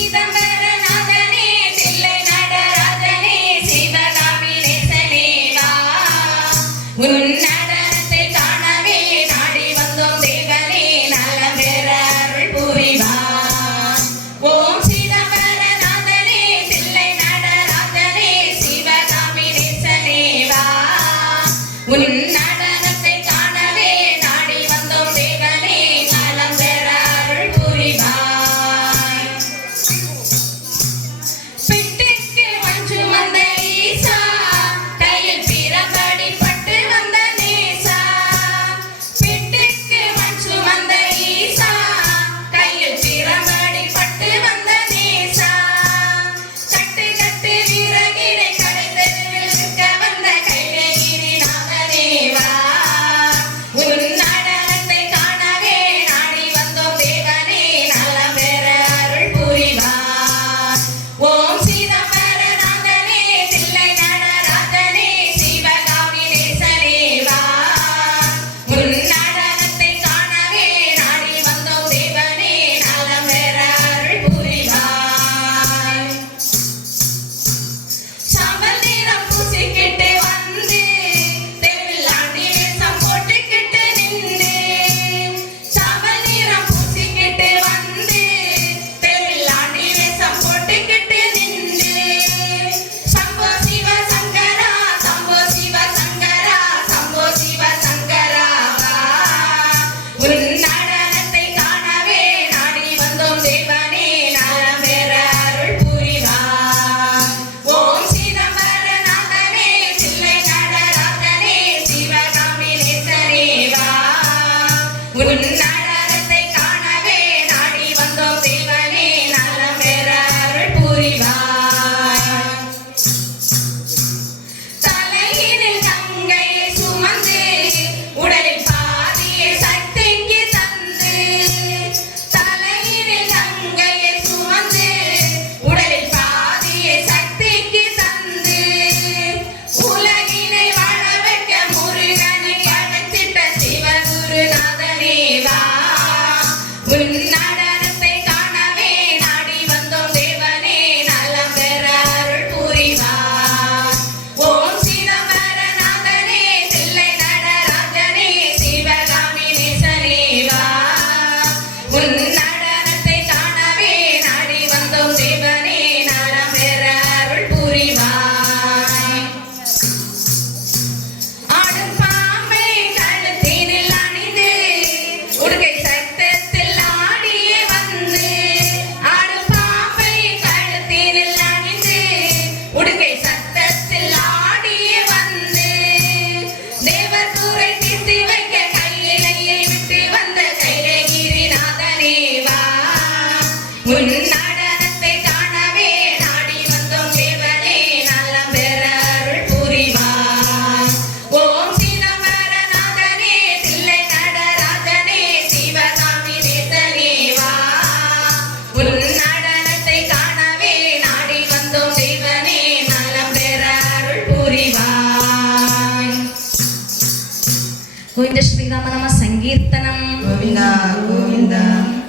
சிதம்பரநாதனே தில்லை நடராஜனே சிவகாமி நேசனே வா உன் நடனத்தை காணவே நாடி வந்தோம் தேவனே நலம் பெற அருள் புரிவார் ஓம் சிதம்பரநாதனே தில்லை நடராஜனே சிவகாமி நேசனே வா உன் நடனத்தை காணவே நாடி வந்தோம் தேவனே நலம் பெற அருள் புரிவார் பிட்டுக்கு மஞ்சு வந்த ஈசா கையில் பிரபடி பட்டு வந்த நேசா பிட்டுக்கு மஞ்சு வந்த ஈசா கையில் பிரபடி பட்டு வந்த நேசா கட்டு கட்டு வீரகிரை கடைத்தெருவில் நிற்க வந்த கைலகிரி நாதனே வா உன் நடனத்தை காணவே நாடி வந்தோம் தேவனே நலம் பெற அருள் புரிவார் ஓம் சிதம்பரநாதனே தில்லை நடராஜனே சிவகாமி நேசனே வா உன் நடனத்தை காணவே நாடி வந்தோம் தேவனே நலம் பெற அருள் புரிவார் சாம்பல் நிறம் பூசிக்கிட்டு வந்து தெருவில் ஆண்டி வேஷம் போட்டுக்கிட்டு நின்று சாம்பல் நிறம் பூசிக்கிட்டு வந்து தெருவில் ஆண்டி வேஷம் போட்டுக்கிட்டு நின்று சம்போ சிவ சங்கரா சம்போ சிவ சங்கரா சம்போ சிவ சங்கரா வா உன் நடனத்தை காணவே நாடி வந்தோம் தேவனே நலம் பெற அருள் புரிவார் ஓம் சிதம்பரநாதனே தில்லை நடராஜனே சிவகாமி நேசனே வா உன் நடனத்தை காணவே நாடி வந்தோம் தேவனே நலம் பெற அருள் புரிவார் தலையினில் கங்கையை சுமந்து உடலில் பாதியை சக்திக்கு தந்து தலையினில் கங்கையை சுமந்து உடலில் பாதியை சக்திக்கு தந்து உலகினை வாழ வைக்க முருகனை அழைத்திட்ட சிவகுருநாதனே வா உன்